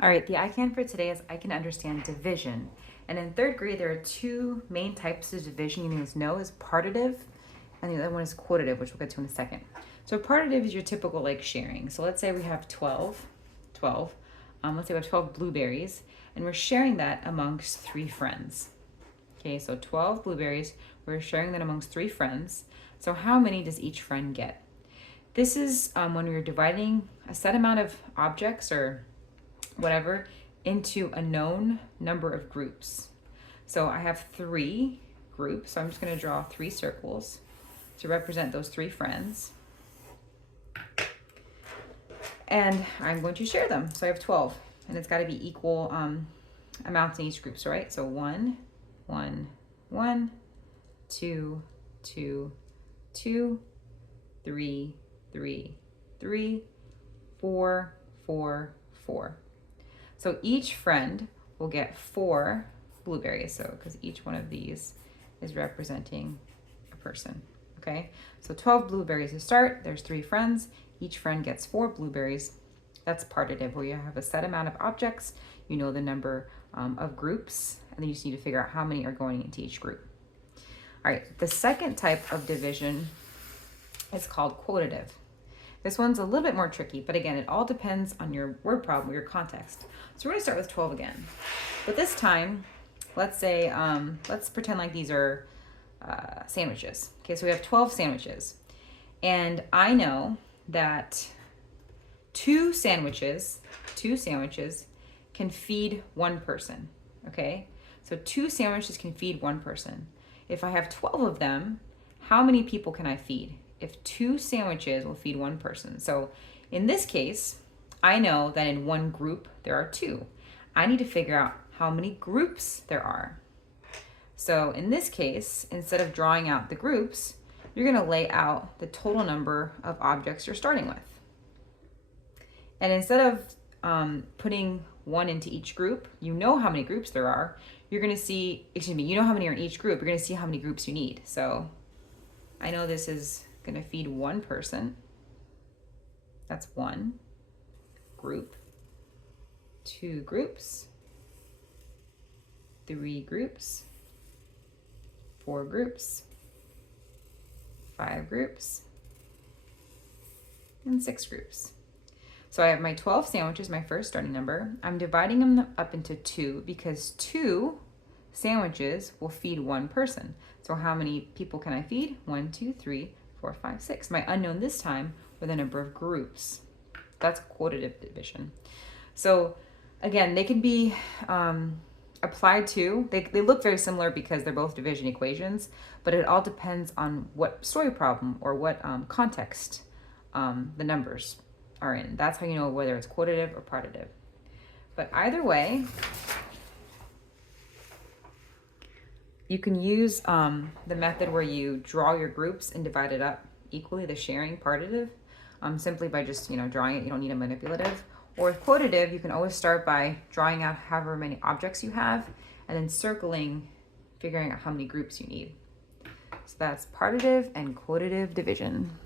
All right, the I can for today is I can understand division. And in third grade, there are two main types of division you need to know is partitive, and the other one is quotative, which we'll get to in a second. So partitive is your typical like sharing. So let's say we have 12. Let's say we have 12 blueberries, and we're sharing that amongst 3 friends. Okay, so 12 blueberries, we're sharing that amongst 3 friends. So how many does each friend get? This is when we're dividing a set amount of objects or whatever into a known number of groups. So I have 3 groups, so I'm just going to draw 3 circles to represent those 3 friends. And I'm going to share them. So I have 12, and it's got to be equal amounts in each group. So, right? So 1, 1, 1, 2, 2, 2, 3, 3, 3, 4, 4, 4. So each friend will get 4 blueberries. So because each one of these is representing a person. Okay, so 12 blueberries to start. There's 3 friends. Each friend gets 4 blueberries. That's partitive, where you have a set amount of objects. You know the number of groups, and then you just need to figure out how many are going into each group. All right, the second type of division is called quotative. This one's a little bit more tricky, but again, it all depends on your word problem or your context. So we're gonna start with 12 again. But this time, let's say, let's pretend like these are sandwiches. Okay, so we have 12 sandwiches. And I know that two sandwiches can feed 1 person, okay? So 2 sandwiches can feed 1 person. If I have 12 of them, how many people can I feed? If 2 sandwiches will feed 1 person. So in this case, I know that in one group there are 2. I need to figure out how many groups there are. So in this case, instead of drawing out the groups, you're going to lay out the total number of objects you're starting with. And instead of putting 1 into each group, you know how many groups there are. You're going to see, you know how many are in each group. You're going to see how many groups you need. So I know this is going to feed 1 person. That's 1 group. 2 groups. 3 groups. 4 groups. 5 groups. And 6 groups. So I have my 12 sandwiches, my first starting number. I'm dividing them up into 2 because 2 sandwiches will feed 1 person. So how many people can I feed? 1, 2, 3, 4, 5, 6. My unknown this time were the number of groups. That's quotative division. So again, they can be applied to, they look very similar because they're both division equations, but it all depends on what story problem or what context the numbers are in. That's how you know whether it's quotative or partitive. But either way, you can use the method where you draw your groups and divide it up equally, the sharing partitive, simply by just drawing it. You don't need a manipulative. Or with quotative, you can always start by drawing out however many objects you have and then circling, figuring out how many groups you need. So that's partitive and quotative division.